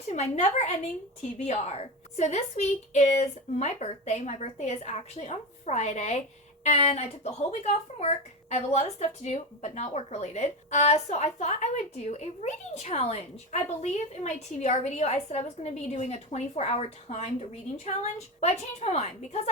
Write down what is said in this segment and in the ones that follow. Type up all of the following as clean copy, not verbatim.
to my never-ending TBR. So this week is my birthday. My birthday is actually on Friday, and I took the whole week off from work. I have a lot of stuff to do, but not work-related. So I thought I would do a reading challenge. I believe in my TBR video, I said I was going to be doing a 24-hour timed reading challenge, but I changed my mind because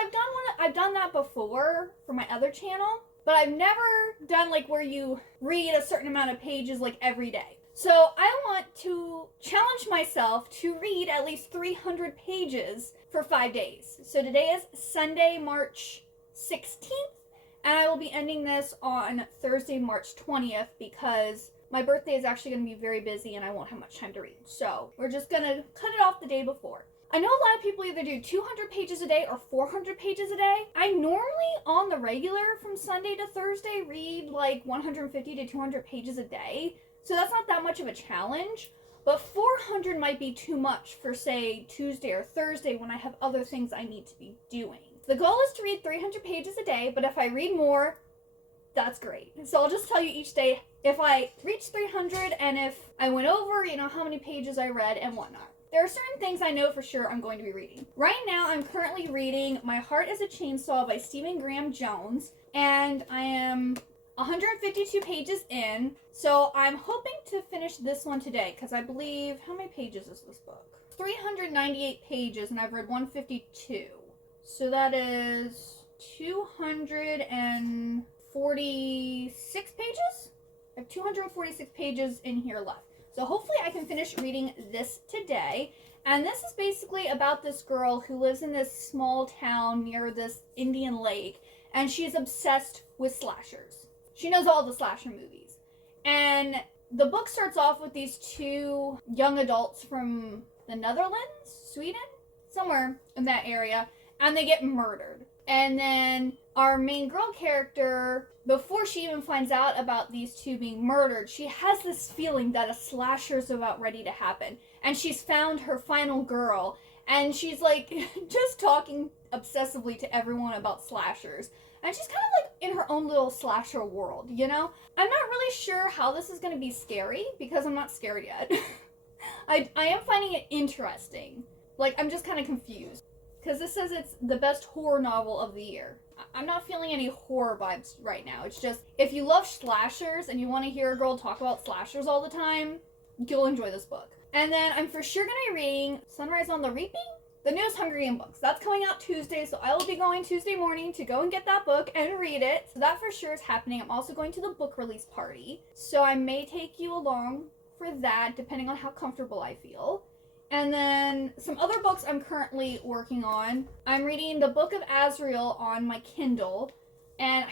I've done that before for my other channel, but I've never done like where you read a certain amount of pages like every day. So I want to challenge myself to read at least 300 pages for 5 days. So today is Sunday, March 16th, and I will be ending this on Thursday, March 20th, because my birthday is actually going to be very busy and I won't have much time to read. So we're just going to cut it off the day before. I know a lot of people either do 200 pages a day or 400 pages a day. I normally, on the regular, from Sunday to Thursday, read like 150 to 200 pages a day. So that's not that much of a challenge, but 400 might be too much for, say, Tuesday or Thursday when I have other things I need to be doing. The goal is to read 300 pages a day, but if I read more, that's great. So I'll just tell you each day if I reach 300 and if I went over, how many pages I read and whatnot. There are certain things I know for sure I'm going to be reading. Right now, I'm currently reading My Heart is a Chainsaw by Stephen Graham Jones, and I am 152 pages in, so I'm hoping to finish this one today, because I believe, how many pages is this book? 398 pages, and I've read 152. So that is 246 pages? I have 246 pages in here left. So hopefully I can finish reading this today. And this is basically about this girl who lives in this small town near this Indian lake, and she's obsessed with slashers. She knows all the slasher movies. And the book starts off with these two young adults from the Netherlands, Sweden, somewhere in that area, and they get murdered. And then our main girl character, before she even finds out about these two being murdered, she has this feeling that a slasher is about ready to happen. And she's found her final girl, and she's like just talking obsessively to everyone about slashers. And she's kind of like in her own little slasher world, I'm not really sure how this is going to be scary, because I'm not scared yet. I am finding it interesting. Like, I'm just kind of confused, because this says it's the best horror novel of the year. I'm not feeling any horror vibes right now. It's just, if you love slashers and you want to hear a girl talk about slashers all the time, you'll enjoy this book. And then I'm for sure going to be reading Sunrise on the Reaping, the newest Hunger Games books. That's coming out Tuesday, so I will be going Tuesday morning to go and get that book and read it. So that for sure is happening. I'm also going to the book release party, so I may take you along for that, depending on how comfortable I feel. And then some other books I'm currently working on. I'm reading the Book of Azrael on my Kindle, and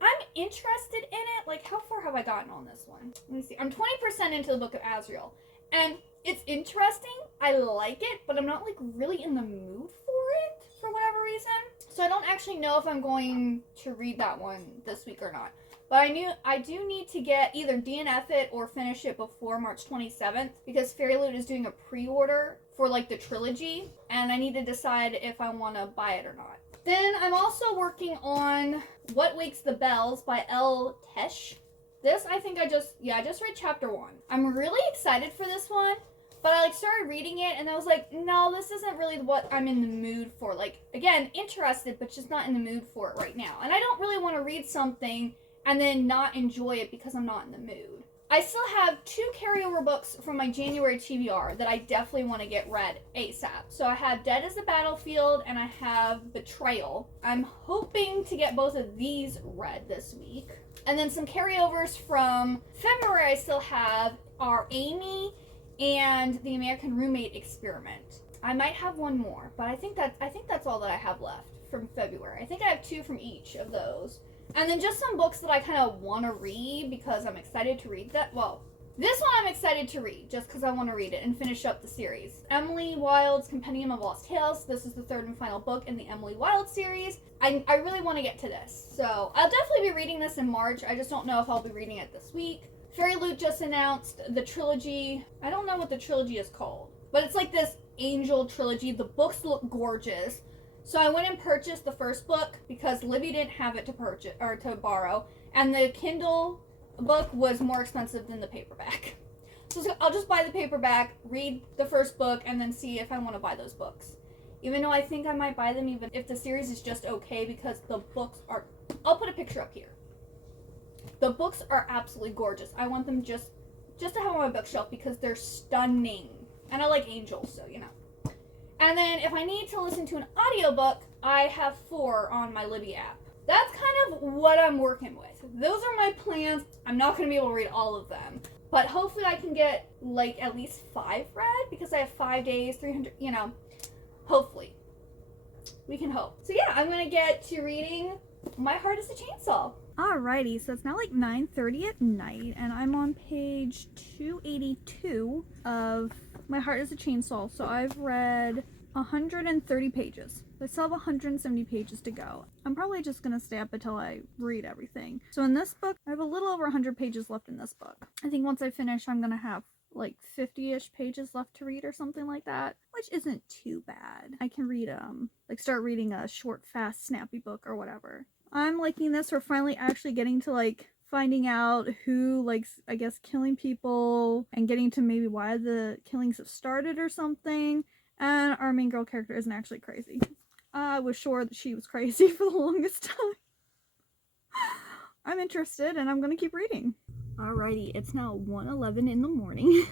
I'm interested in it. Like, how far have I gotten on this one? Let me see. I'm 20% into the Book of Azrael, and it's interesting. I like it, but I'm not like really in the mood for it for whatever reason. So I don't actually know if I'm going to read that one this week or not. But I do need to get either DNF it or finish it before March 27th, because FairyLoot is doing a pre-order for like the trilogy, and I need to decide if I want to buy it or not. Then I'm also working on What Wakes the Bells by Elle Tesh. This, I think I just read chapter 1. I'm really excited for this one, but I started reading it and I was like, no, this isn't really what I'm in the mood for. Like, again, interested, but just not in the mood for it right now. And I don't really want to read something and then not enjoy it because I'm not in the mood. I still have 2 carryover books from my January TBR that I definitely want to get read ASAP. So I have Dead as a Battlefield and I have Betrayal. I'm hoping to get both of these read this week. And then some carryovers from February I still have are Amy and The American Roommate Experiment. I might have one more, but I think that's all that I have left from February. I think I have 2 from each of those. And then just some books that I kind of want to read because I'm excited to read that. Well, this one I'm excited to read just because I want to read it and finish up the series. Emily Wilde's Compendium of Lost Tales. This is the 3rd and final book in the Emily Wilde series. I really want to get to this. So I'll definitely be reading this in March. I just don't know if I'll be reading it this week. FairyLoot just announced the trilogy. I don't know what the trilogy is called, but it's like this angel trilogy. The books look gorgeous. So I went and purchased the first book because Libby didn't have it to purchase or to borrow, and the Kindle book was more expensive than the paperback. So I'll just buy the paperback, read the first book, and then see if I want to buy those books. Even though I think I might buy them even if the series is just okay, because the books are... I'll put a picture up here. The books are absolutely gorgeous. I want them just to have on my bookshelf because they're stunning. And I like angels, so you know. And then if I need to listen to an audiobook, I have 4 on my Libby app. That's kind of what I'm working with. Those are my plans. I'm not going to be able to read all of them. But hopefully I can get, like, at least 5 read because I have 5 days, 300, you know. Hopefully. We can hope. So yeah, I'm going to get to reading My Heart is a Chainsaw. Alrighty, so it's now like 9:30 at night, and I'm on page 282 of My Heart is a Chainsaw. So I've read 130 pages. I still have 170 pages to go. I'm probably just going to stay up until I read everything. So in this book, I have a little over 100 pages left in this book. I think once I finish, I'm going to have like 50-ish pages left to read or something like that, which isn't too bad. I can read, like start reading a short, fast, snappy book or whatever. I'm liking this. We're finally actually getting to like finding out who likes, I guess, killing people and getting to maybe why the killings have started or something. And our main girl character isn't actually crazy. I was sure that she was crazy for the longest time. I'm interested and I'm gonna keep reading. Alrighty, it's now 1:11 in the morning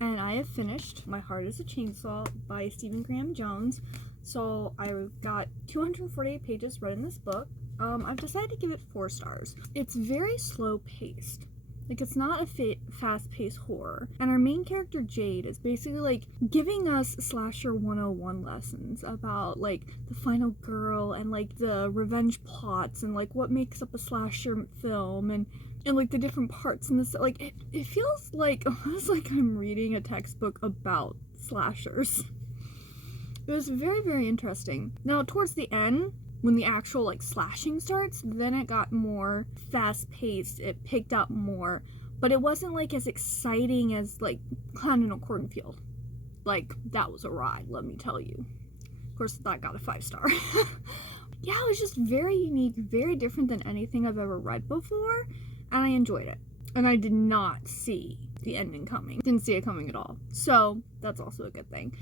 and I have finished My Heart is a Chainsaw by Stephen Graham Jones. So I got 248 pages read in this book. I've decided to give it 4 stars. It's very slow paced. Like, it's not a fast-paced horror. And our main character, Jade, is basically, like, giving us Slasher 101 lessons about, like, the final girl and, like, the revenge plots and, like, what makes up a slasher film and like, the different parts in this. Like, it feels like almost like I'm reading a textbook about slashers. It was very, very interesting. Now, towards the end, when the actual, like, slashing starts, then it got more fast-paced. It picked up more. But it wasn't, like, as exciting as, like, Clown in a Cornfield. Like, that was a ride, let me tell you. Of course, that got a 5-star. Yeah, it was just very unique, very different than anything I've ever read before. And I enjoyed it. And I did not see the ending coming. Didn't see it coming at all. So, that's also a good thing.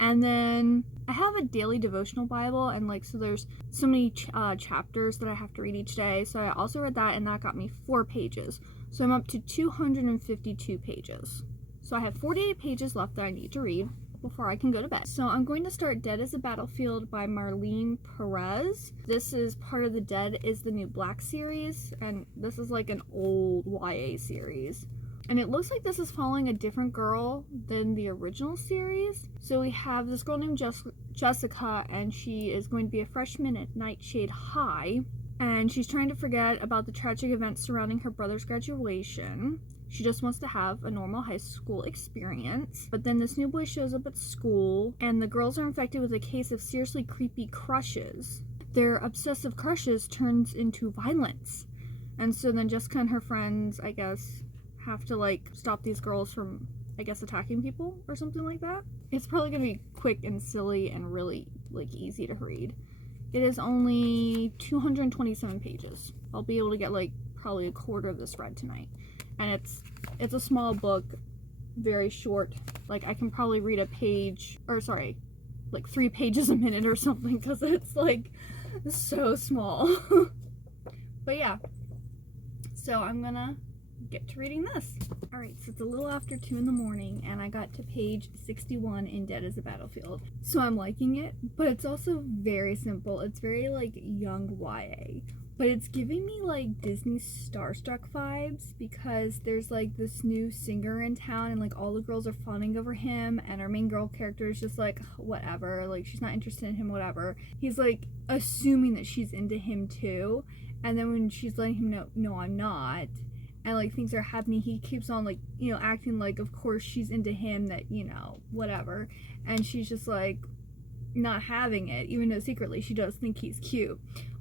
And then I have a daily devotional Bible, and like, so there's so many chapters that I have to read each day. So I also read that, and that got me 4 pages. So I'm up to 252 pages. So I have 48 pages left that I need to read before I can go to bed. So I'm going to start Dead as a Battlefield by Marlene Perez. This is part of the Dead is the New Black series, and this is like an old YA series. And it looks like this is following a different girl than the original series. So we have this girl named Jessica, and she is going to be a freshman at Nightshade High. And she's trying to forget about the tragic events surrounding her brother's graduation. She just wants to have a normal high school experience. But then this new boy shows up at school, and the girls are infected with a case of seriously creepy crushes. Their obsessive crushes turns into violence. And so then Jessica and her friends, I guess, have to like stop these girls from, I guess, attacking people or something like that. It's probably gonna be quick and silly and really like easy to read. It is only 227 pages. I'll be able to get like probably a quarter of this read tonight. And it's a small book, very short. Like, I can probably read a page, or sorry, like 3 pages a minute or something, because it's like so small. But yeah, so I'm gonna get to reading this. Alright, so it's a little after 2 in the morning, and I got to page 61 in Dead as a Battlefield. So I'm liking it, but it's also very simple. It's very like young YA. But it's giving me like Disney Starstruck vibes, because there's like this new singer in town, and like all the girls are fawning over him, and our main girl character is just like, whatever, like she's not interested in him, whatever. He's like assuming that she's into him too, and then when she's letting him know, no, I'm not, and like things are happening, he keeps on like, you know, acting like of course she's into him, that, you know, whatever, and she's just like not having it, even though secretly she does think he's cute.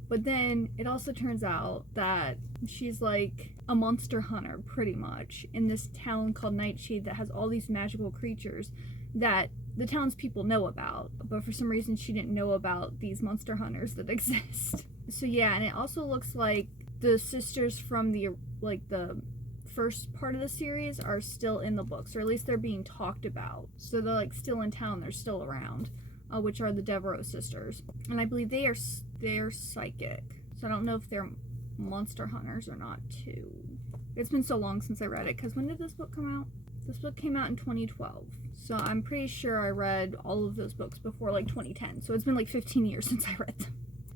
But then it also turns out that she's like a monster hunter, pretty much, in this town called Nightshade that has all these magical creatures that the townspeople know about. But for some reason she didn't know about these monster hunters that exist. So yeah, and it also looks like the sisters from the first part of the series are still in the books, or at least they're being talked about. So they're like still in town, they're still around, which are the Devereaux sisters. And I believe they're psychic. So I don't know if they're monster hunters or not too. It's been so long since I read it, because when did this book come out? This book came out in 2012. So I'm pretty sure I read all of those books before like 2010. So it's been like 15 years since I read them.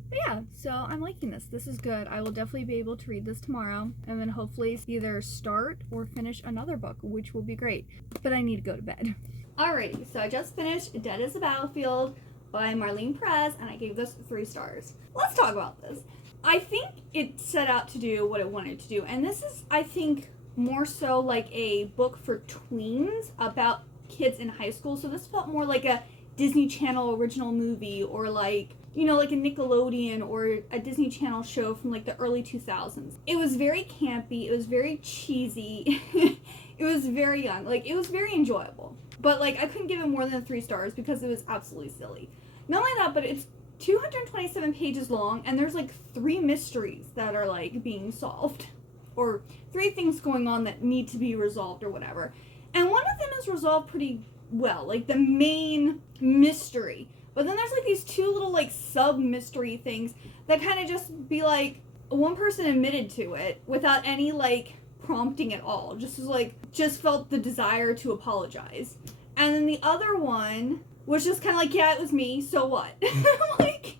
But yeah, so I'm liking this. This is good. I will definitely be able to read this tomorrow, and then hopefully either start or finish another book, which will be great. But I need to go to bed. Alrighty, so I just finished Dead as a Battlefield by Marlene Perez, and I gave this 3 stars. Let's talk about this. I think it set out to do what it wanted to do, and this is, I think, more so like a book for tweens about kids in high school. So this felt more like a Disney Channel original movie, or like, you know, like a Nickelodeon or a Disney Channel show from like the early 2000s. It was very campy, it was very cheesy, it was very young, like it was very enjoyable. But like I couldn't give it more than 3 stars because it was absolutely silly. Not only that, but it's 227 pages long, and there's like 3 mysteries that are like being solved, or 3 things going on that need to be resolved or whatever. And one of them is resolved pretty well, like the main mystery. But then there's like these 2 little like sub-mystery things that kind of just be like, one person admitted to it without any like prompting at all. Just felt the desire to apologize. And then the other one was just kind of like, yeah, it was me, so what? Like,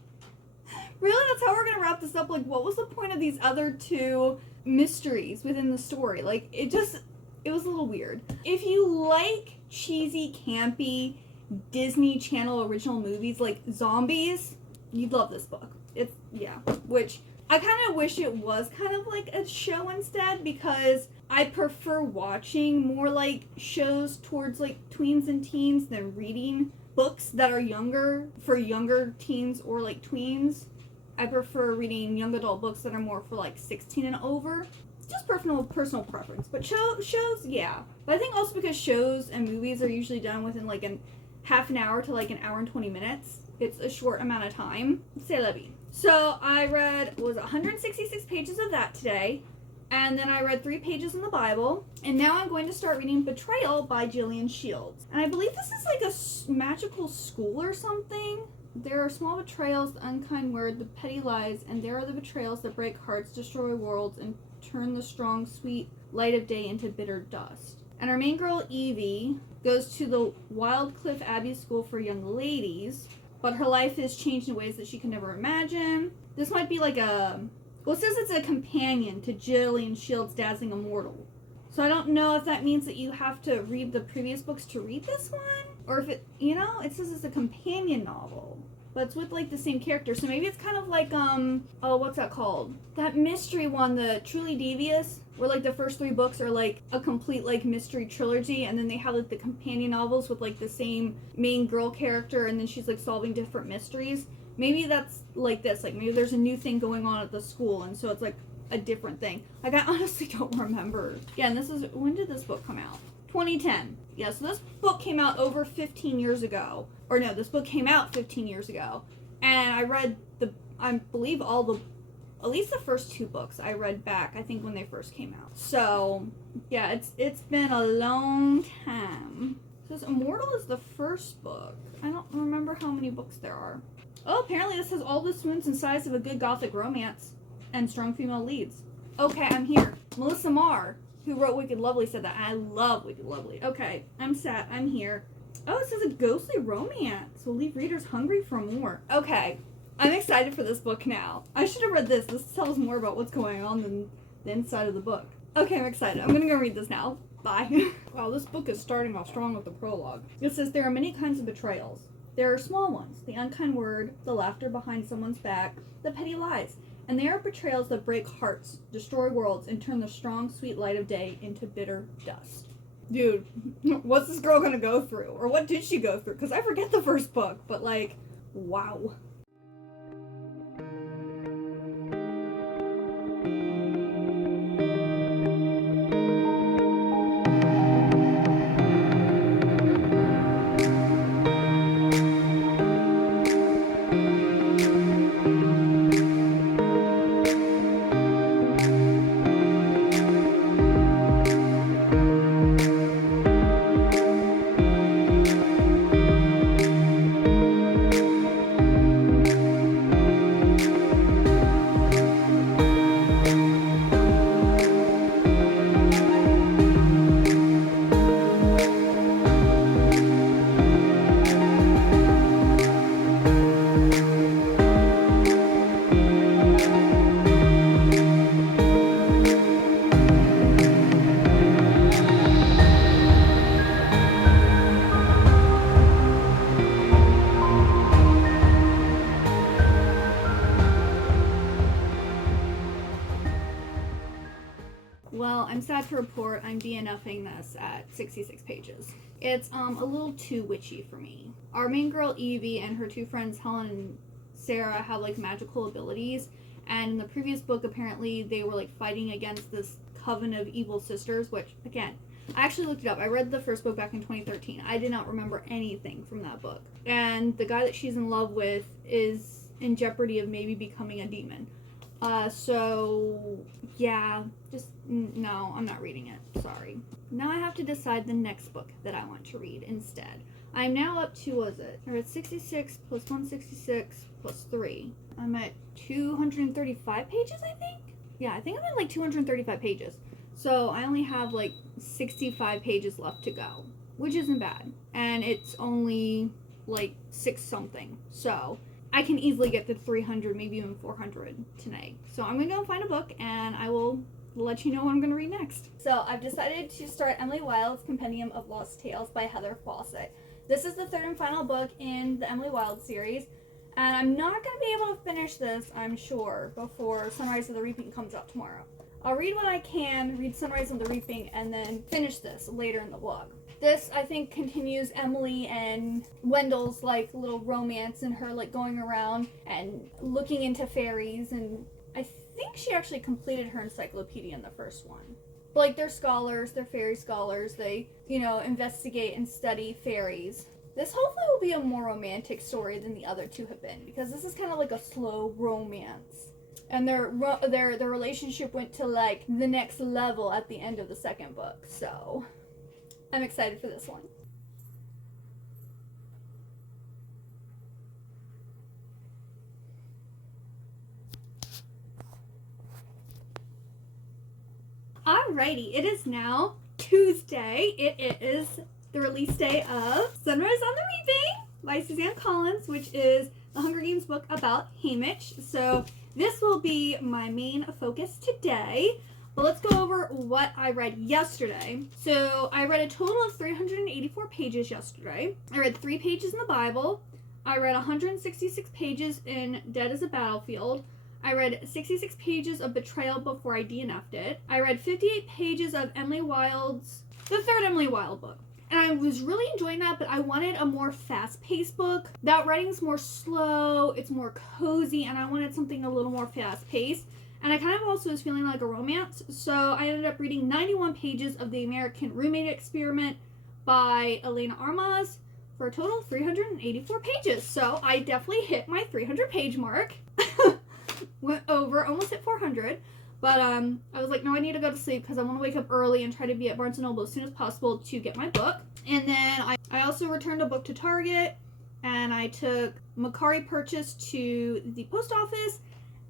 really? That's how we're going to wrap this up? Like, what was the point of these other 2 mysteries within the story? Like, it was a little weird. If you like cheesy, campy, Disney Channel original movies like zombies, you'd love this book. Which I kind of wish it was kind of like a show instead, because I prefer watching more like shows towards like tweens and teens than reading books that are younger, for younger teens or like tweens. I prefer reading young adult books that are more for like 16 and over. Just personal preference. But shows, yeah. But I think also because shows and movies are usually done within like an half an hour to like an hour and 20 minutes. It's a short amount of time. C'est la vie. So I read, 166 pages of that today. And then I read 3 pages in the Bible. And now I'm going to start reading Betrayal by Gillian Shields. And I believe this is like a magical school or something. There are small betrayals, the unkind word, the petty lies, and there are the betrayals that break hearts, destroy worlds, and turn the strong, sweet light of day into bitter dust. And our main girl, Evie, goes to the Wildcliff Abbey School for Young Ladies, but her life is changed in ways that she could never imagine. This might be like it says it's a companion to Gillian Shields' Dazzling Immortal. So I don't know if that means that you have to read the previous books to read this one, or if it says it's a companion novel, but it's with like the same character. So maybe it's kind of like, what's that called? That mystery one, the Truly Devious, where like the first 3 books are like a complete like mystery trilogy, and then they have like the companion novels with like the same main girl character, and then she's like solving different mysteries. Maybe that's like this, like maybe there's a new thing going on at the school, and so it's like a different thing. Like, I honestly don't remember. Yeah, and when did this book come out? 2010. Yeah, so this book came out over 15 years ago. Or no, this book came out 15 years ago. And I read I believe at least the first 2 books I read back, I think, when they first came out. So, yeah, it's been a long time. So Immortal is the first book. I don't remember how many books there are. Oh, apparently this has all the swoons and sighs of a good gothic romance and strong female leads. Okay, I'm here. Melissa Marr, who wrote Wicked Lovely, said that. I love Wicked Lovely. Okay, I'm set. I'm here. Oh, it says a ghostly romance will leave readers hungry for more. Okay, I'm excited for this book now. I should have read this. This tells more about what's going on than the inside of the book. Okay, I'm excited. I'm gonna go read this now. Bye. Wow, this book is starting off strong with the prologue. It says there are many kinds of betrayals. There are small ones, the unkind word, the laughter behind someone's back, the petty lies. And they are betrayals that break hearts, destroy worlds, and turn the strong, sweet light of day into bitter dust. Dude, what's this girl gonna go through? Or what did she go through? Because I forget the first book, but like, wow. Well, I'm sad to report I'm DNFing this at 66 pages. It's a little too witchy for me. Our main girl Evie and her two friends Helen and Sarah have like magical abilities, and in the previous book apparently they were like fighting against this coven of evil sisters, which again, I actually looked it up. I read the first book back in 2013. I did not remember anything from that book. And the guy that she's in love with is in jeopardy of maybe becoming a demon. So, yeah, just, no, I'm not reading it. Sorry. Now I have to decide the next book that I want to read instead. I'm now up to, what is it? I read 66 plus 166 plus 3. I'm at 235 pages, I think? Yeah, I think I'm at like 235 pages. So I only have like 65 pages left to go, which isn't bad. And it's only like 6 something. So I can easily get to 300, maybe even 400 tonight. So I'm going to go and find a book, and I will let you know what I'm going to read next. So I've decided to start Emily Wilde's Compendium of Lost Tales by Heather Fawcett. This is the third and final book in the Emily Wilde series, and I'm not going to be able to finish this, I'm sure, before Sunrise of the Reaping comes out tomorrow. I'll read what I can, read Sunrise of the Reaping, and then finish this later in the vlog. This, I think, continues Emily and Wendell's, like, little romance and her, like, going around and looking into fairies, and I think she actually completed her encyclopedia in the first one. But, like, they're scholars, they're fairy scholars, they, you know, investigate and study fairies. This hopefully will be a more romantic story than the other two have been, because this is kind of like a slow romance. And their relationship went to, like, the next level at the end of the second book, so I'm excited for this one. Alrighty, it is now Tuesday. It is the release day of Sunrise on the Reaping by Suzanne Collins, which is the Hunger Games book about Haymitch. So this will be my main focus today. But let's go over what I read yesterday. So I read a total of 384 pages yesterday. I read 3 pages in the Bible. I read 166 pages in Dead as a Battlefield. I read 66 pages of Betrayal before I DNF'd it. I read 58 pages of Emily Wilde's, the third Emily Wilde book. And I was really enjoying that, but I wanted a more fast-paced book. That writing's more slow, it's more cozy, and I wanted something a little more fast-paced. And I kind of also was feeling like a romance, so I ended up reading 91 pages of The American Roommate Experiment by Elena Armas for a total of 384 pages. So I definitely hit my 300 page mark. Went over, almost hit 400. But I was like, no, I need to go to sleep because I want to wake up early and try to be at Barnes & Noble as soon as possible to get my book. And then I also returned a book to Target, and I took Macari Purchase to the post office,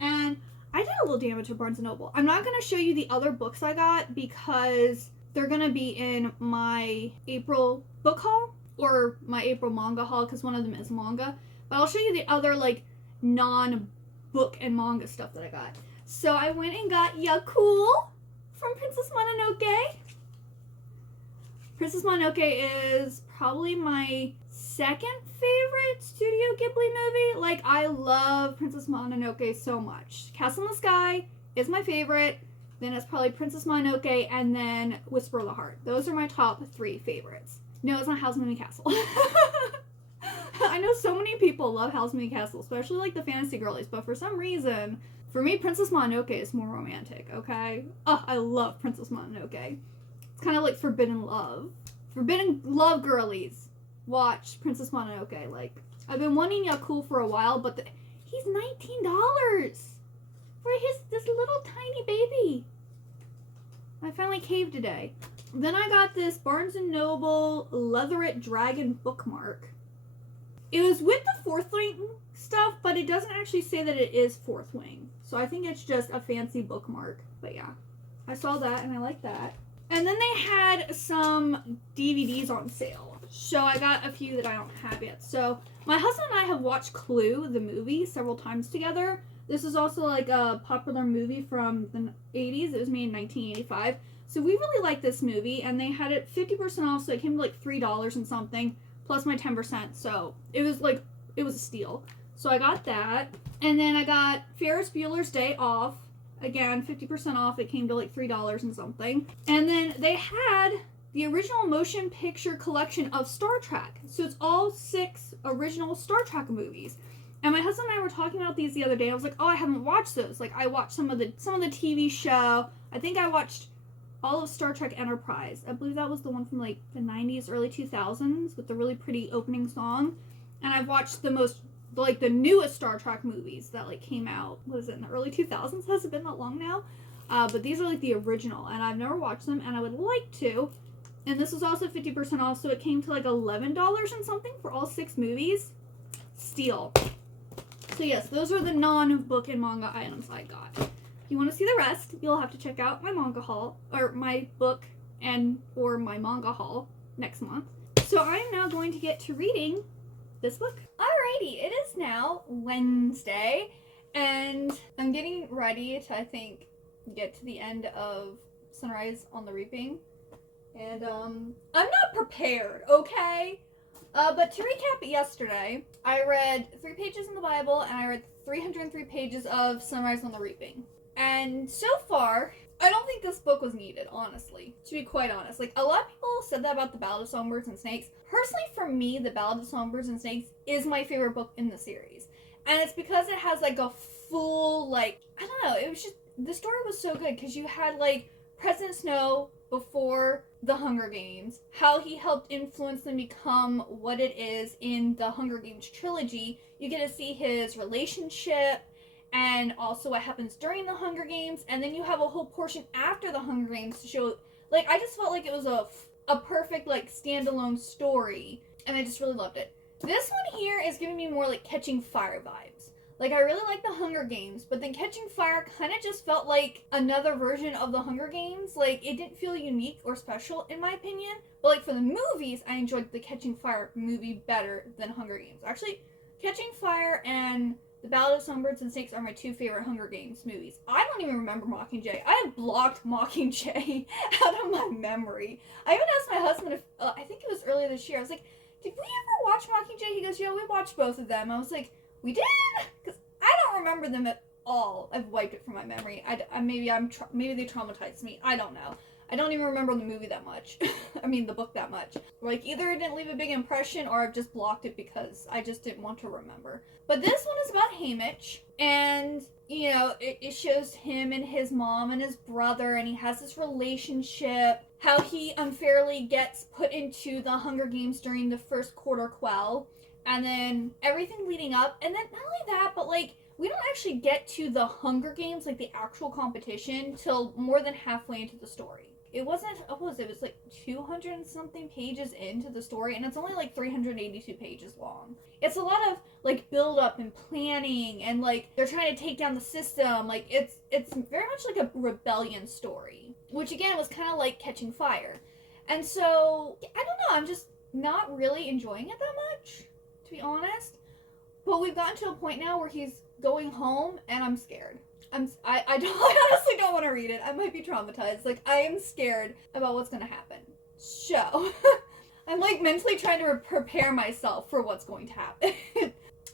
and I did a little damage at Barnes & Noble. I'm not going to show you the other books I got because they're going to be in my April book haul or my April manga haul because one of them is manga. But I'll show you the other, like, non-book and manga stuff that I got. So I went and got Yakul from Princess Mononoke. Princess Mononoke is probably my second favorite Studio Ghibli movie. Like, I love Princess Mononoke so much. Castle in the Sky is my favorite. Then it's probably Princess Mononoke and then Whisper of the Heart. Those are my top 3 favorites. No, it's not Howl's Moving Castle. I know so many people love Howl's Moving Castle, especially like the fantasy girlies, but for some reason, for me, Princess Mononoke is more romantic, okay? Oh, I love Princess Mononoke. It's kind of like Forbidden Love. Forbidden Love girlies. Watch Princess Mononoke. Like, I've been wanting Yakul for a while, but he's $19 for this little tiny baby. I finally caved today. Then I got this Barnes & Noble Leatherette Dragon bookmark. It was with the Fourth Wing stuff, but it doesn't actually say that it is Fourth Wing. So I think it's just a fancy bookmark. But yeah, I saw that and I like that. And then they had some DVDs on sale. So I got a few that I don't have yet. So my husband and I have watched Clue, the movie, several times together. This is also like a popular movie from the 80s. It was made in 1985. So we really like this movie, and they had it 50% off, so it came to like $3 and something, plus my 10%. So it was a steal. So I got that. And then I got Ferris Bueller's Day Off Again, 50% off. It came to like $3 and something. And then they had the original motion picture collection of Star Trek. So it's all 6 original Star Trek movies. And my husband and I were talking about these the other day. I was like, oh, I haven't watched those. Like, I watched some of the TV show. I think I watched all of Star Trek Enterprise. I believe that was the one from like the 90s, early 2000s with the really pretty opening song. And I've watched the newest Star Trek movies that like came out. Was it in the early 2000s? Has it been that long now? But these are like the original, and I've never watched them, and I would like to. And this was also 50% off, so it came to like $11 and something for all 6 movies. Steal. So yes, those are the non-book and manga items I got. If you want to see the rest, you'll have to check out my manga haul, or my book or my manga haul next month. So I'm now going to get to reading this book. Alrighty, it is now Wednesday, and I'm getting ready to, I think, get to the end of Sunrise on the Reaping. And I'm not prepared, okay? But to recap yesterday, I read 3 pages in the Bible, and I read 303 pages of Sunrise on the Reaping. And so far, I don't think this book was needed, honestly, to be quite honest. Like, a lot of people said that about The Ballad of Songbirds and Snakes. Personally, for me, The Ballad of Songbirds and Snakes is my favorite book in the series. And it's because it has, like, a full, like, I don't know, it was just, the story was so good, because you had, like, President Snow before the Hunger Games, how he helped influence them become what it is in the Hunger Games trilogy. You get to see his relationship, and also what happens during the Hunger Games, and then you have a whole portion after the Hunger Games to show, like, I just felt like it was a perfect, like, standalone story, and I just really loved it. This one here is giving me more, like, Catching Fire vibes. Like, I really like the Hunger Games, but then Catching Fire kind of just felt like another version of the Hunger Games. Like, it didn't feel unique or special, in my opinion. But, like, for the movies, I enjoyed the Catching Fire movie better than Hunger Games. Actually, Catching Fire and The Ballad of Songbirds and Snakes are my 2 favorite Hunger Games movies. I don't even remember Mockingjay. I have blocked Mockingjay out of my memory. I even asked my husband if, I think it was earlier this year, I was like, did we ever watch Mockingjay? He goes, yeah, we watched both of them. I was like, we did? Because I don't remember them at all. I've wiped it from my memory. Maybe they traumatized me. I don't know. I don't even remember the movie that much. I mean, the book that much. Like, either it didn't leave a big impression, or I've just blocked it because I just didn't want to remember. But this one is about Haymitch, and, you know, it shows him and his mom and his brother, and he has this relationship, how he unfairly gets put into the Hunger Games during the first quarter quell, and then everything leading up, and then not only that, but, like, we don't actually get to the Hunger Games, like the actual competition, till more than halfway into the story. It wasn't, what was it? It was like 200 and something pages into the story, and it's only like 382 pages long. It's a lot of, like, build-up and planning, and, like, they're trying to take down the system. Like, it's very much like a rebellion story, which, again, was kind of like Catching Fire. And so, I don't know, I'm just not really enjoying it that much, to be honest. But we've gotten to a point now where he's going home, and I'm scared. I honestly don't want to read it. I might be traumatized. Like, I am scared about what's going to happen. So, I'm, like, mentally trying to prepare myself for what's going to happen.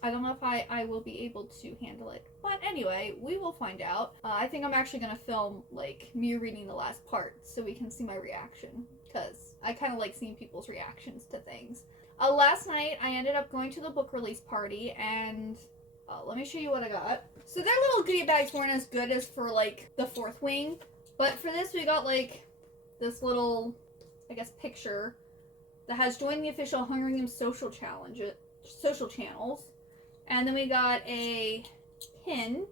I don't know if I will be able to handle it. But anyway, we will find out. I think I'm actually going to film, like, me reading the last part so we can see my reaction. Because I kind of like seeing people's reactions to things. Last night, I ended up going to the book release party, and let me show you what I got. So their little goodie bags weren't as good as for, like, the Fourth Wing. But for this, we got, like, this little, I guess, picture that has joined the official Hunger Games social channels. And then we got a pin.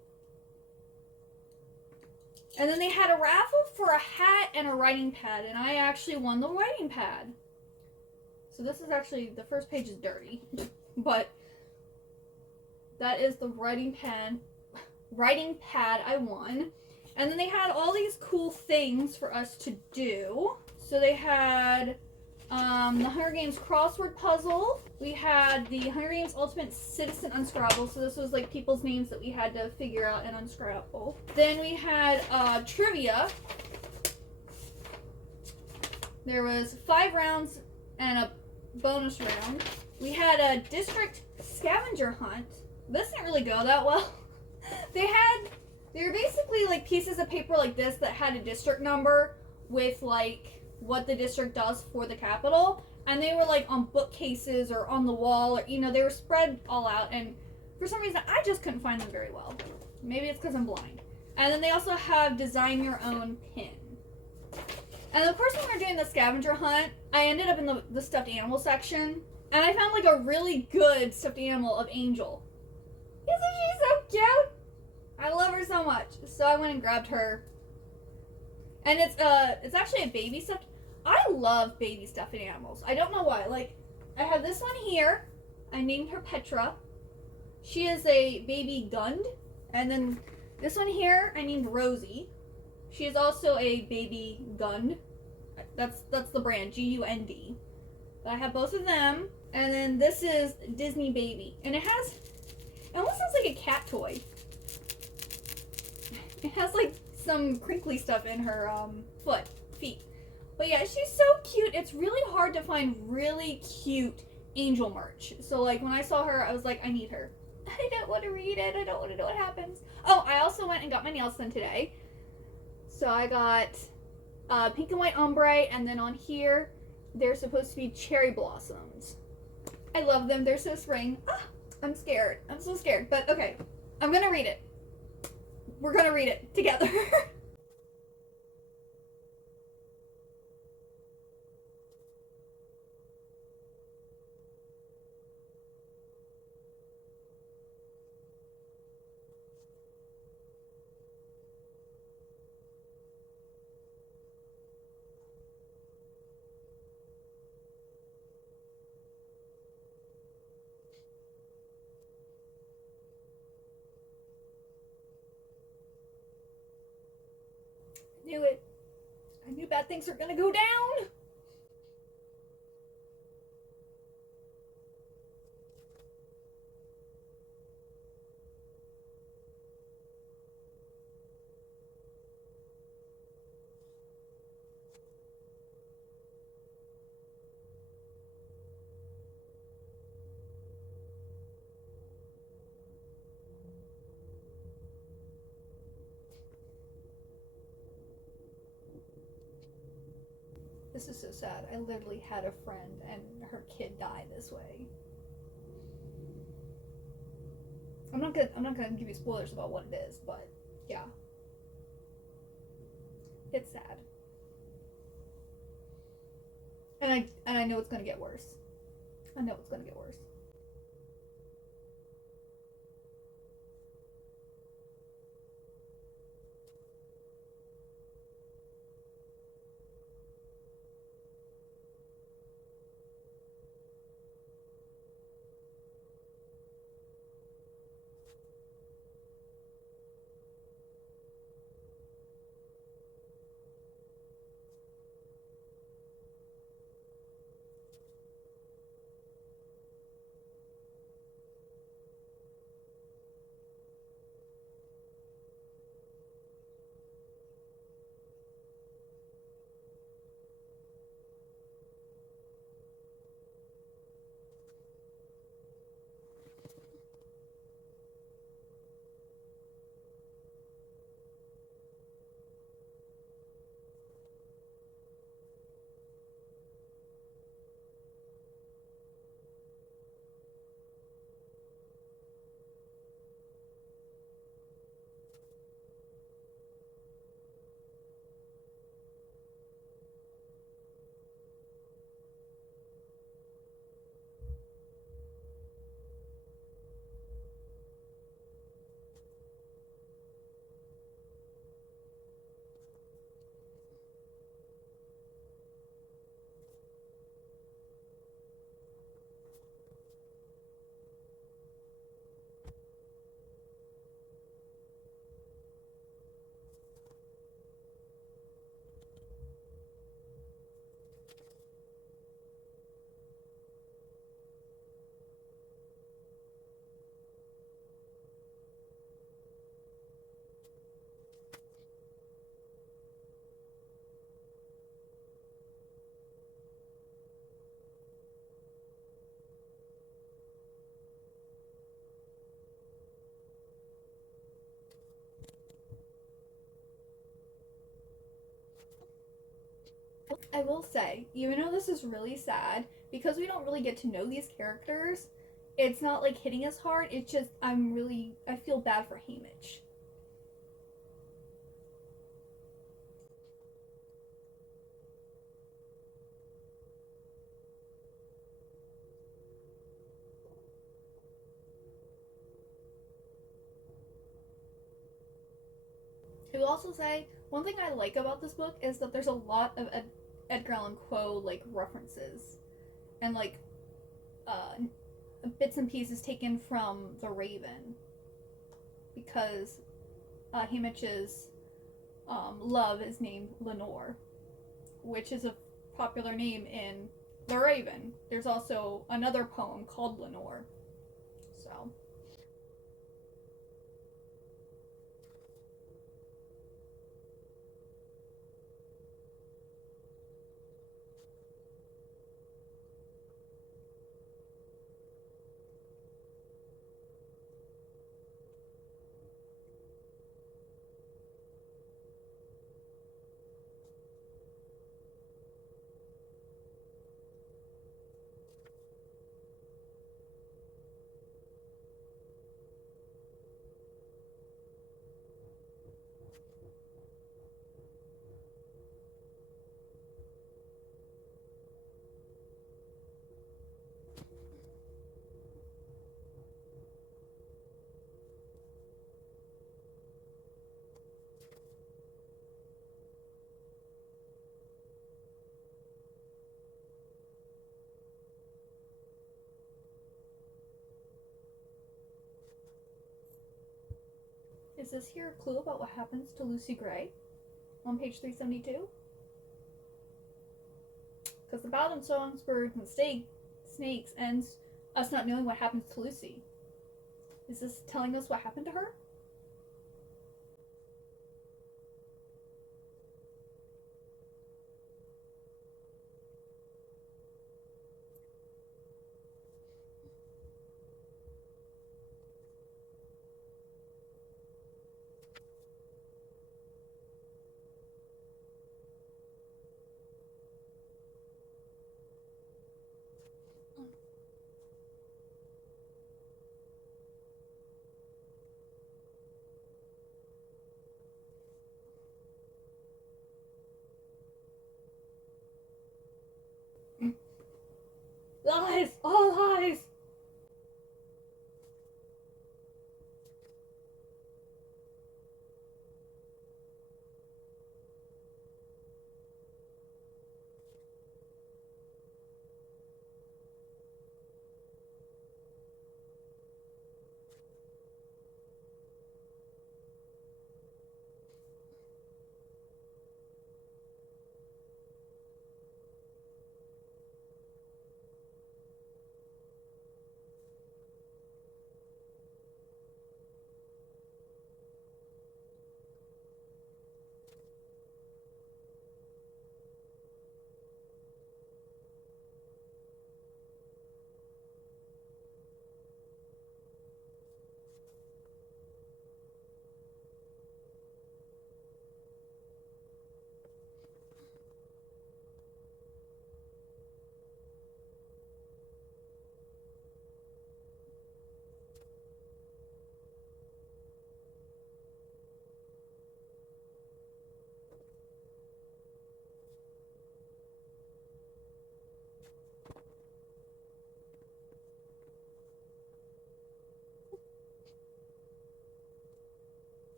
And then they had a raffle for a hat and a writing pad, and I actually won the writing pad. So this is actually, the first page is dirty, but that is the writing pad I won. And then they had all these cool things for us to do. So they had the Hunger Games crossword puzzle. We had the Hunger Games Ultimate Citizen Unscrabble. So this was like people's names that we had to figure out and unscrabble. Then we had trivia. There was 5 rounds and a bonus round. We had a district scavenger hunt. This didn't really go that well. They had They're basically like pieces of paper like this that had a district number with like what the district does for the Capitol. And they were like on bookcases or on the wall, or they were spread all out. And for some reason, I just couldn't find them very well. Maybe it's because I'm blind. And then they also have design your own pin. And of course, when we were doing the scavenger hunt, I ended up in the stuffed animal section. And I found like a really good stuffed animal of Angel. Isn't she so cute? I love her so much. So I went and grabbed her. And it's actually a baby stuffed. I love baby stuffed animals. I don't know why. Like, I have this one here. I named her Petra. She is a baby Gund. And then this one here, I named Rosie. She is also a baby Gund. That's the brand, Gund. But I have both of them. And then this is Disney Baby. And it almost looks like a cat toy. It has like some crinkly stuff in her feet. But yeah, she's so cute. It's really hard to find really cute Angel merch. So like when I saw her, I was like, I need her. I don't want to read it. I don't want to know what happens. Oh, I also went and got my nails done today. So I got pink and white ombre, and then on here, they're supposed to be cherry blossoms. I love them. They're so spring. Ah, I'm scared. I'm so scared. But okay, I'm going to read it. We're going to read it together. Knew it. I knew bad things were going to go down. This is so sad. I literally had a friend and her kid die this way. I'm not gonna give you spoilers about what it is, but yeah. It's sad. And I know it's gonna get worse. I know it's gonna get worse. I will say, even though this is really sad, because we don't really get to know these characters, it's not like hitting us hard. It's just I feel bad for Haymitch. I will also say one thing I like about this book is that there's a lot of Edgar Allan Poe like references and like uh, bits and pieces taken from The Raven because Haymitch's love is named Lenore, which is a popular name in The Raven. There's also another poem called Lenore. So, is this here a clue about what happens to Lucy Gray on page 372? Because the Ballad of Songbirds and Snakes ends us not knowing what happens to Lucy. Is this telling us what happened to her? Lies! All lies!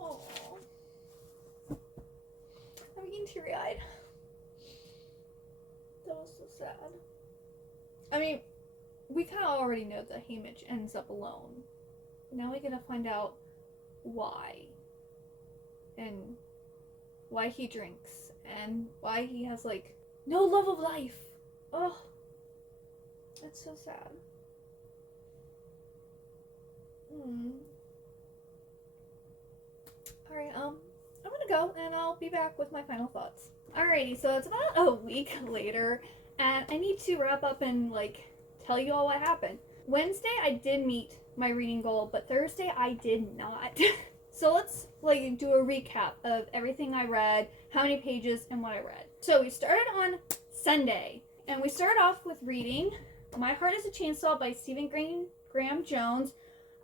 Oh, I'm getting teary eyed. That was so sad. I mean, we kind of already know that Haymitch ends up alone. Now we gotta find out why. and why he drinks and why he has like no love of life. Oh, that's so sad. Alright, I'm gonna go and I'll be back with my final thoughts. Alrighty, so it's about a week later and I need to wrap up and like tell you all what happened. Wednesday I did meet my reading goal, but Thursday I did not. So let's like do a recap of everything I read, how many pages, and what I read. So we started on Sunday, and we started off with reading My Heart is a Chainsaw by Stephen Graham Jones.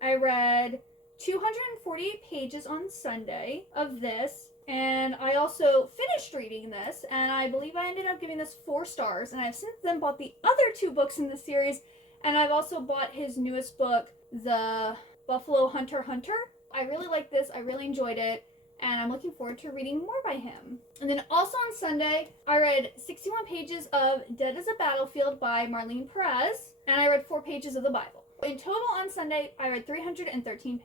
I read 248 pages on Sunday of this, and I also finished reading this, and I believe I ended up giving this 4 stars, and I've since then bought the other 2 books in the series, and I've also bought his newest book, The Buffalo Hunter Hunter. I really like this, I really enjoyed it, and I'm looking forward to reading more by him. And then also on Sunday, I read 61 pages of Dead as a Battlefield by Marlene Perez, and I read 4 pages of the Bible. In total on Sunday, I read 313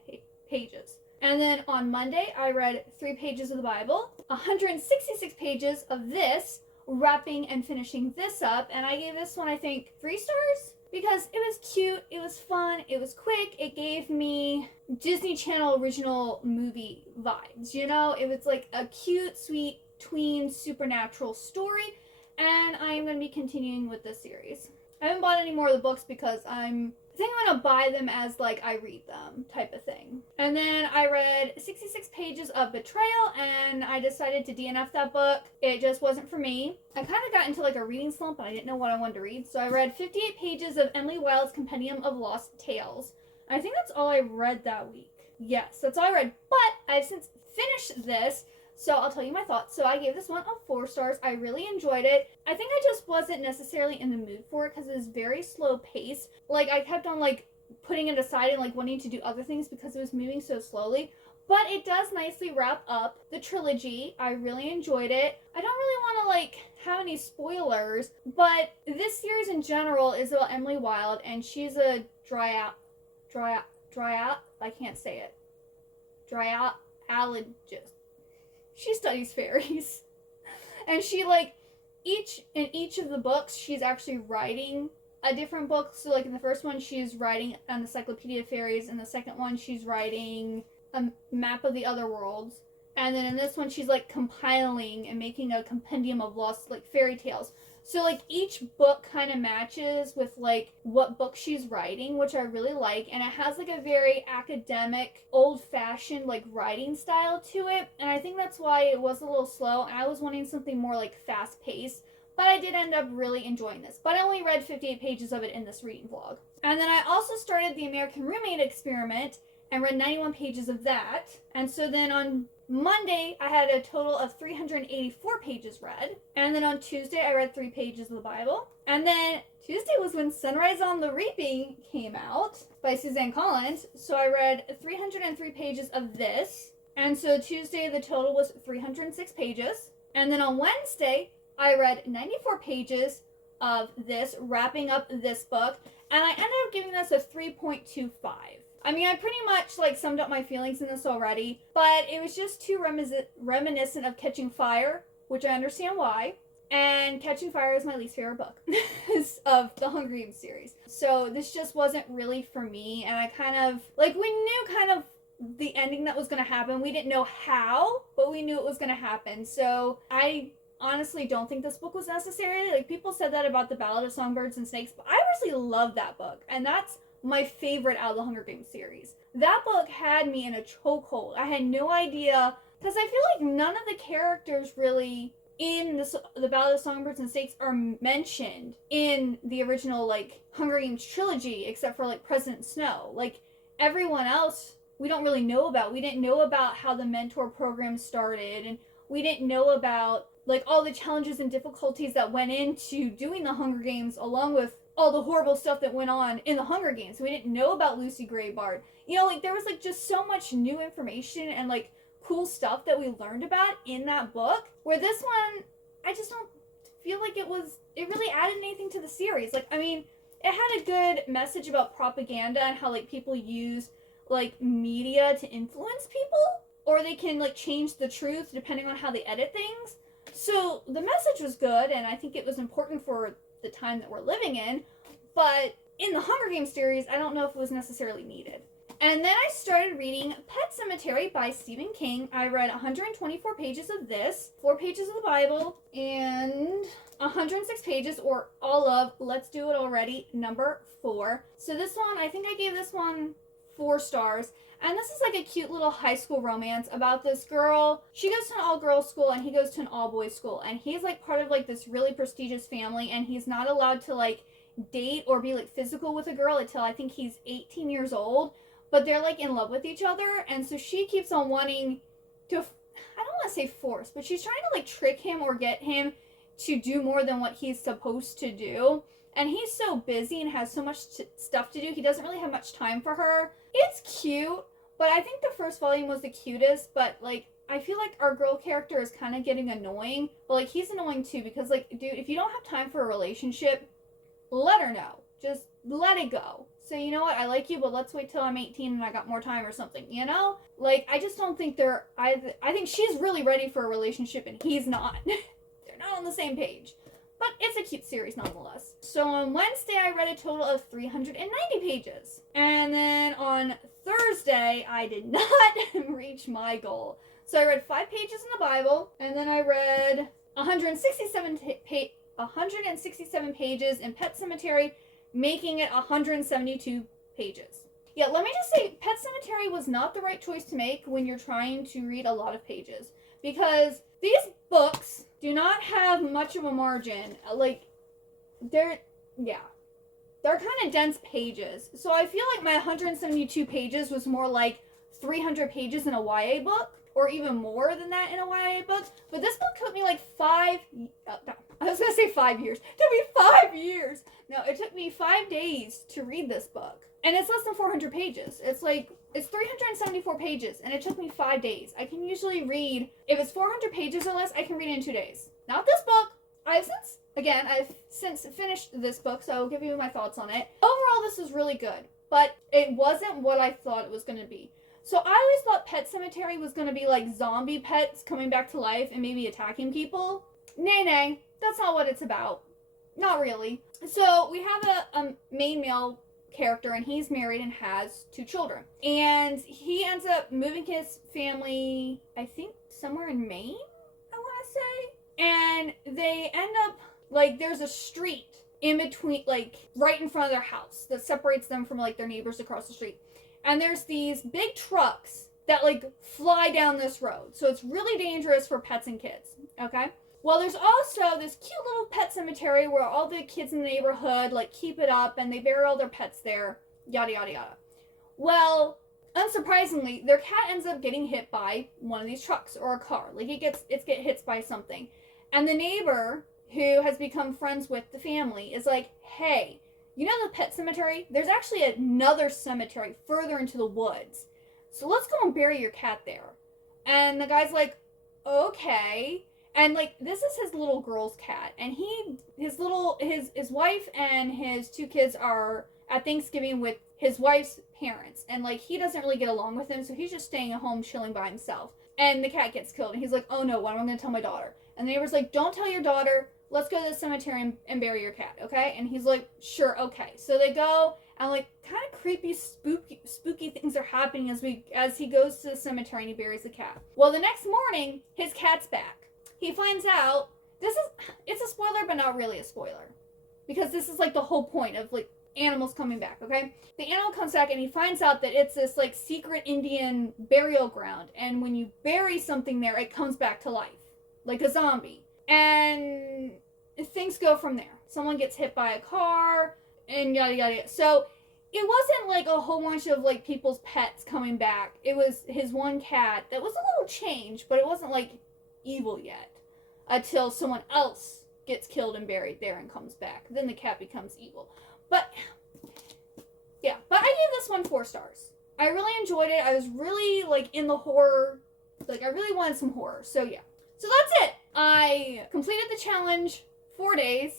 pages. And then on Monday, I read 3 pages of the Bible, 166 pages of this, wrapping and finishing this up, and I gave this one, I think, 3 stars? Because it was cute, it was fun, it was quick, it gave me Disney Channel original movie vibes, you know? It was like a cute, sweet, tween, supernatural story, and I'm going to be continuing with this series. I haven't bought any more of the books because I think I'm going to buy them as like I read them type of thing. And then I read 66 pages of Betrayal, and I decided to DNF that book. It just wasn't for me. I kind of got into like a reading slump and I didn't know what I wanted to read. So I read 58 pages of Emily Wilde's Compendium of Lost Tales. I think that's all I read that week. Yes, that's all I read. But I've since finished this, so I'll tell you my thoughts. So I gave this one a 4 stars. I really enjoyed it. I think I just wasn't necessarily in the mood for it because it was very slow paced. Like I kept on like putting it aside and like wanting to do other things because it was moving so slowly. But it does nicely wrap up the trilogy. I really enjoyed it. I don't really want to like have any spoilers, but this series in general is about Emily Wilde, and she's a I can't say it. Dryalogist. She studies fairies. And she like in each of the books she's actually writing a different book. So like in the first one she's writing an Encyclopedia of Fairies, and the second one she's writing a map of the other worlds, and then in this one she's like compiling and making a compendium of lost like fairy tales. So like each book kind of matches with like what book she's writing, which I really like, and it has like a very academic, old-fashioned like writing style to it, and I think that's why it was a little slow, and I was wanting something more like fast-paced. But I did end up really enjoying this. But I only read 58 pages of it in this reading vlog. And then I also started the American Roommate Experiment and read 91 pages of that. And so then on Monday, I had a total of 384 pages read. And then on Tuesday, I read 3 pages of the Bible. And then Tuesday was when Sunrise on the Reaping came out by Suzanne Collins. So I read 303 pages of this. And so Tuesday, the total was 306 pages. And then on Wednesday, I read 94 pages of this, wrapping up this book, and I ended up giving this a 3.25. I mean, I pretty much like summed up my feelings in this already, but it was just too reminiscent of Catching Fire, which I understand why, and Catching Fire is my least favorite book of the Hunger Games series. So this just wasn't really for me, and I kind of, like, we knew kind of the ending that was going to happen. We didn't know how, but we knew it was going to happen, so I honestly don't think this book was necessary. Like, people said that about The Ballad of Songbirds and Snakes, but I honestly love that book, and that's my favorite out of the Hunger Games series. That book had me in a chokehold. I had no idea, because I feel like none of the characters really in the Ballad of Songbirds and Snakes are mentioned in the original like Hunger Games trilogy, except for like President Snow. Like, everyone else we don't really know about. We didn't know about how the mentor program started, and we didn't know about like all the challenges and difficulties that went into doing the Hunger Games, along with all the horrible stuff that went on in the Hunger Games. We didn't know about Lucy Graybard. You know, like, there was like just so much new information and like cool stuff that we learned about in that book, where this one, I just don't feel like it really added anything to the series. Like, I mean, it had a good message about propaganda and how like people use like media to influence people, or they can like change the truth depending on how they edit things. So the message was good, and I think it was important for the time that we're living in, but in the Hunger Games series, I don't know if it was necessarily needed. And then I started reading Pet Sematary by Stephen King. I read 124 pages of this, 4 pages of the Bible, and 106 pages, or all of Let's Do It Already, number 4. So this one, I think I gave this one 4 stars. And this is like a cute little high school romance about this girl. She goes to an all-girls school and he goes to an all-boys school. And he's like part of like this really prestigious family, and he's not allowed to like date or be like physical with a girl until I think he's 18 years old. But they're like in love with each other, and so she keeps on wanting to, I don't want to say force, but she's trying to like trick him or get him to do more than what he's supposed to do. And he's so busy and has so much stuff to do, he doesn't really have much time for her. It's cute, but I think the first volume was the cutest, but like I feel like our girl character is kind of getting annoying. But like he's annoying too, because like, dude, if you don't have time for a relationship, let her know. Just let it go. Say, you know what, I like you, but let's wait till I'm 18 and I got more time or something, you know? Like, I just don't think I think she's really ready for a relationship and he's not. They're not on the same page. But it's a cute series nonetheless. So on Wednesday, I read a total of 390 pages. And then on Thursday, I did not reach my goal. So I read 5 pages in the Bible, and then I read 167 pages in Pet Sematary, making it 172 pages. Yeah, let me just say, Pet Sematary was not the right choice to make when you're trying to read a lot of pages. Because these books do not have much of a margin. Like, they're kind of dense pages. So I feel like my 172 pages was more like 300 pages in a YA book, or even more than that in a YA book. But this book took me like 5 years. It took me 5 years. No, it took me 5 days to read this book. And it's less than 400 pages. It's 374 pages, and it took me 5 days. I can usually read, if it's 400 pages or less, I can read it in 2 days. Not this book. I've since finished this book, so I'll give you my thoughts on it. Overall, this is really good, but it wasn't what I thought it was going to be. So I always thought Pet Sematary was going to be like zombie pets coming back to life and maybe attacking people. Nay, that's not what it's about. Not really. So we have a main male character, and he's married and has 2 children. And he ends up moving his family, I think, somewhere in Maine, I want to say. And they end up, like, there's a street in between, like, right in front of their house that separates them from, like, their neighbors across the street. And there's these big trucks that, like, fly down this road. So it's really dangerous for pets and kids, okay? Well, there's also this cute little pet cemetery where all the kids in the neighborhood, like, keep it up, and they bury all their pets there, yada, yada, yada. Well, unsurprisingly, their cat ends up getting hit by one of these trucks or a car. Like, it gets hit by something. And the neighbor, who has become friends with the family, is like, hey, you know the pet cemetery? There's actually another cemetery further into the woods. So let's go and bury your cat there. And the guy's like, okay. And, like, this is his little girl's cat. And his wife and his 2 kids are at Thanksgiving with his wife's parents. And, like, he doesn't really get along with them, so he's just staying at home chilling by himself. And the cat gets killed. And he's like, oh, no, what am I going to tell my daughter? And the neighbor's like, don't tell your daughter. Let's go to the cemetery and bury your cat, okay? And he's like, sure, okay. So they go, and, like, kind of creepy, spooky things are happening as he goes to the cemetery and he buries the cat. Well, the next morning, his cat's back. He finds out, it's a spoiler, but not really a spoiler. Because this is, like, the whole point of, like, animals coming back, okay? The animal comes back, and he finds out that it's this, like, secret Indian burial ground. And when you bury something there, it comes back to life. Like a zombie. And things go from there. Someone gets hit by a car, and yada, yada, yada. So, it wasn't, like, a whole bunch of, like, people's pets coming back. It was his one cat that was a little changed, but it wasn't, like, evil yet, until someone else gets killed and buried there and comes back. Then the cat becomes evil. But yeah, but I gave this one 4 stars. I really enjoyed it. I was really, like, in the horror, like, I really wanted some horror. So yeah, so that's it. I completed the challenge 4 days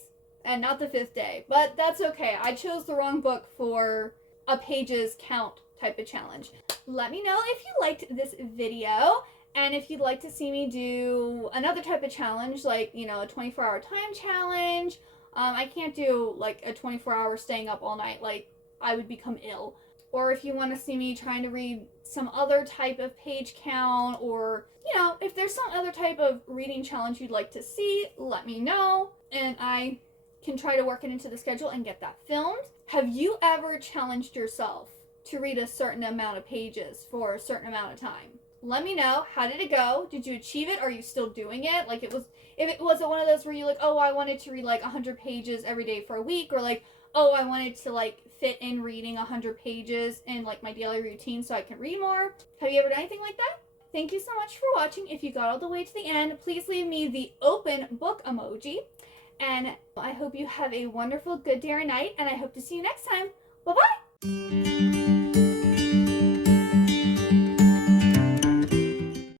and not the 5th day, but that's okay. I chose the wrong book for a pages count type of challenge. let me know if you liked this video. And if you'd like to see me do another type of challenge, like, you know, a 24-hour time challenge. I can't do like a 24-hour staying up all night, like I would become ill. Or if you want to see me trying to read some other type of page count, or, you know, if there's some other type of reading challenge you'd like to see, let me know. And I can try to work it into the schedule and get that filmed. Have you ever challenged yourself to read a certain amount of pages for a certain amount of time? Let me know. How did it go? Did you achieve it? Are you still doing it? Like, if it wasn't one of those where you like, oh, I wanted to read like 100 pages every day for a week, or like, oh, I wanted to like fit in reading 100 pages in like my daily routine so I can read more. Have you ever done anything like that? Thank you so much for watching. If you got all the way to the end, please leave me the open book emoji. And I hope you have a wonderful good day or night, and I hope to see you next time. Bye-bye!